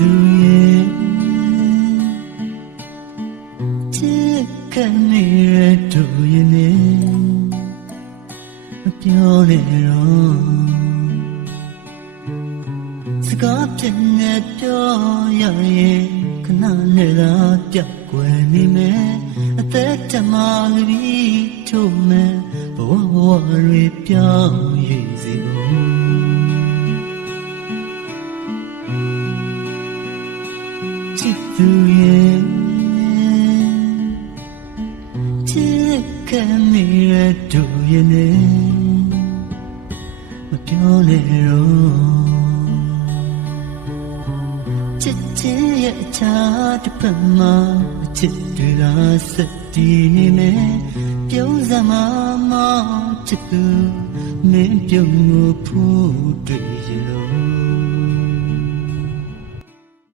သူရဲ့ချစ်ခဲ့နေတဲ့သူရဲ့နဲ့မပြောနဲ့တော့စကားပြည့်နဲ့ပြောရရင်ခဏနဲ့သာပြတ်ကွယ်နေမယ်အသက်တမလူပြီးထုံးမယ်ဘဝတွေပြောင်းရည်စီကုန်ချစ်သူရဲ့ချစ်ခဲ့နေတဲ့သူရဲ့နဲ့မပြောနဲ့တော့ချစ်ချင်းရဲ့အခြားတစ်ဖက်မှာချစ်တွေကစက်တည်နေမယ်ပြုံးစမှာမောချစ်သူမင်းပြုံးကိုဖူးတွေ့ရလို့